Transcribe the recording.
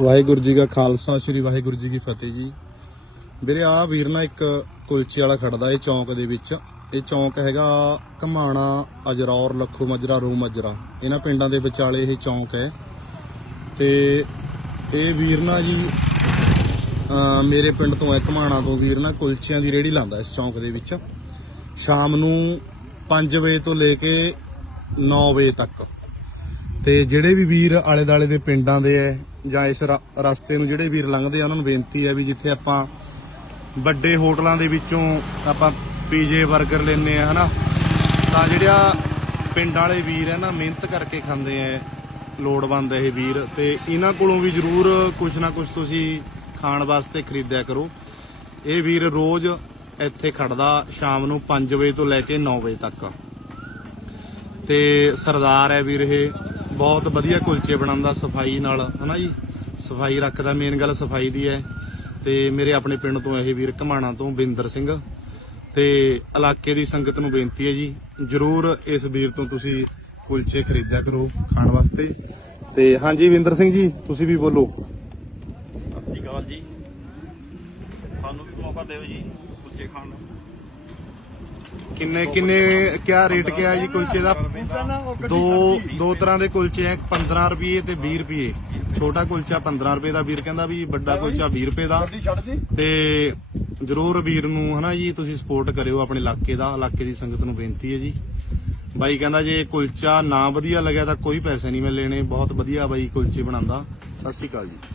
ਵਾਹਿਗੁਰੂ ਜੀ ਕਾ ਖਾਲਸਾ, ਸ੍ਰੀ ਵਾਹਿਗੁਰੂ ਜੀ ਕੀ ਫਤਿਹ ਜੀ। ਵੀਰੇ ਆ ਵੀਰ ਨਾ ਇੱਕ ਕੁਲਚੇ ਵਾਲਾ ਖੜਦਾ ਇਹ ਚੌਂਕ ਦੇ ਵਿੱਚ। ਇਹ ਚੌਂਕ ਹੈਗਾ ਕਮਾਣਾ ਅਜਰੌਰ, ਲੱਖੋ ਮਜਰਾ ਰੂ ਮਜਰਾ। ਇਹਨਾਂ ਪਿੰਡਾਂ ਦੇ ਵਿਚਾਲੇ ਇਹ ਚੌਂਕ ਹੈ। ਤੇ ਇਹ ਵੀਰ ਨਾ ਜੀ ਮੇਰੇ ਪਿੰਡ ਤੋਂ ਹੈ ਕਮਾਣਾ ਤੋਂ ਵੀਰ ਨਾ ਕੁਲਚਿਆਂ ਦੀ ਰੇੜੀ ਲਾਉਂਦਾ ਇਸ ਚੌਂਕ ਦੇ ਵਿੱਚ। ਸ਼ਾਮ ਨੂੰ 5 ਵਜੇ ਤੋਂ ਲੈ ਕੇ 9 ਵਜੇ ਤੱਕ। ਤੇ ਜਿਹੜੇ ਵੀ ਵੀਰ ਆਲੇ ਦਾਲੇ ਦੇ ਪਿੰਡਾਂ ਦੇ ਐ, ਜਾਂ ਇਸ ਰਸਤੇ ਨੂੰ ਜਿਹੜੇ ਵੀਰ ਲੰਘਦੇ ਆ, ਉਹਨਾਂ ਨੂੰ ਬੇਨਤੀ ਹੈ ਵੀ ਜਿੱਥੇ ਆਪਾਂ ਵੱਡੇ ਹੋਟਲਾਂ ਦੇ ਵਿੱਚੋਂ ਆਪਾਂ ਪੀਜੇ 버ਗਰ ਲੈਨੇ ਆ, ਹਨਾ? ਤਾਂ ਜਿਹੜਾ ਪਿੰਡ ਵਾਲੇ ਵੀਰ ਹੈ ਨਾ, ਮਿਹਨਤ ਕਰਕੇ ਖਾਂਦੇ ਐ, ਲੋੜਵੰਦ ਇਹ ਵੀਰ। ਤੇ ਇਹਨਾਂ ਕੋਲੋਂ ਵੀ ਜ਼ਰੂਰ ਕੁਝ ਨਾ ਕੁਝ ਤੁਸੀਂ ਖਾਣ ਵਾਸਤੇ ਖਰੀਦਿਆ ਕਰੋ। ਇਹ ਵੀਰ ਰੋਜ਼ ਇੱਥੇ ਖੜਦਾ ਸ਼ਾਮ ਨੂੰ 5 ਵਜੇ ਤੋਂ ਲੈ ਕੇ 9 ਵਜੇ ਤੱਕ। ਤੇ ਸਰਦਾਰ ਹੈ ਵੀਰ ਇਹ। ਬਹੁਤ ਵਧੀਆ ਕੁਲਚੇ ਬਣਾਉਂਦਾ ਸਫ਼ਾਈ ਨਾਲ, ਹਨਾ ਜੀ? ਸਫ਼ਾਈ ਰੱਖਦਾ ਮੇਨ ਗੱਲ ਸਫ਼ਾਈ ਦੀ ਹੈ। ਤੇ ਮੇਰੇ ਆਪਣੇ ਪਿੰਡ ਤੋਂ ਇਹ ਵੀਰ ਘਮਾਣਾ ਤੋਂ ਬਿੰਦਰ ਸਿੰਘ। ਤੇ ਇਲਾਕੇ ਦੀ ਸੰਗਤ ਨੂੰ ਬੇਨਤੀ ਹੈ ਜੀ, ਜਰੂਰ ਇਸ ਵੀਰ ਤੋਂ ਤੁਸੀਂ ਕੁਲਚੇ ਖਰੀਦਿਆ ਕਰੋ ਖਾਣ ਵਾਸਤੇ। ਤੇ ਹਾਂਜੀ ਵਿੰਦਰ ਸਿੰਘ ਜੀ, ਤੁਸੀਂ ਵੀ ਬੋਲੋ। ਸਤਿ ਸ਼੍ਰੀ ਅਕਾਲ ਜੀ। ਸਾਨੂੰ ਵੀ ਮੌਕਾ ਦਿਓ ਜੀ ਕੁਲਚੇ ਖਾਣ ਦਾ ਕਿੰਨੇ ਕਿੰਨੇ ਕਿਆ ਰੇਟ ਕਿਆ ਹੈ ਜੀ ਕੁਲਚੇ ਦਾ? ਦੋ ਦੋ ਤਰ੍ਹਾਂ ਦੇ ਕੁਲਚੇ ਆ 15 ਰੁਪਏ ਤੇ 20 ਰੁਪਏ। ਛੋਟਾ ਕੁਲਚਾ 15 ਰੁਪਏ ਦਾ ਵੀਰ ਕਹਿੰਦਾ ਵੀ ਵੱਡਾ ਕੁਲਚਾ 20 ਰੁਪਏ ਦਾ। ਤੇ ਜਰੂਰ ਵੀਰ ਨੂੰ ਹਨਾ ਜੀ ਤੁਸੀਂ ਸਪੋਰਟ ਕਰਿਓ ਆਪਣੇ ਇਲਾਕੇ ਦਾ ਇਲਾਕੇ ਦੀ ਸੰਗਤ ਨੂੰ ਬੇਨਤੀ ਹੈ ਜੀ। ਬਾਈ ਕਹਿੰਦਾ ਜੇ ਕੁਲਚਾ ਨਾ ਵਧੀਆ ਲੱਗਿਆ ਤਾਂ ਕੋਈ ਪੈਸੇ ਨਹੀਂ ਮੈਂ ਲੈਣੇ ਬਹੁਤ ਵਧੀਆ ਬਾਈ ਕੁਲਚੇ ਬਣਾਉਂਦਾ। ਸਤਿ ਸ਼੍ਰੀ ਅਕਾਲ ਜੀ।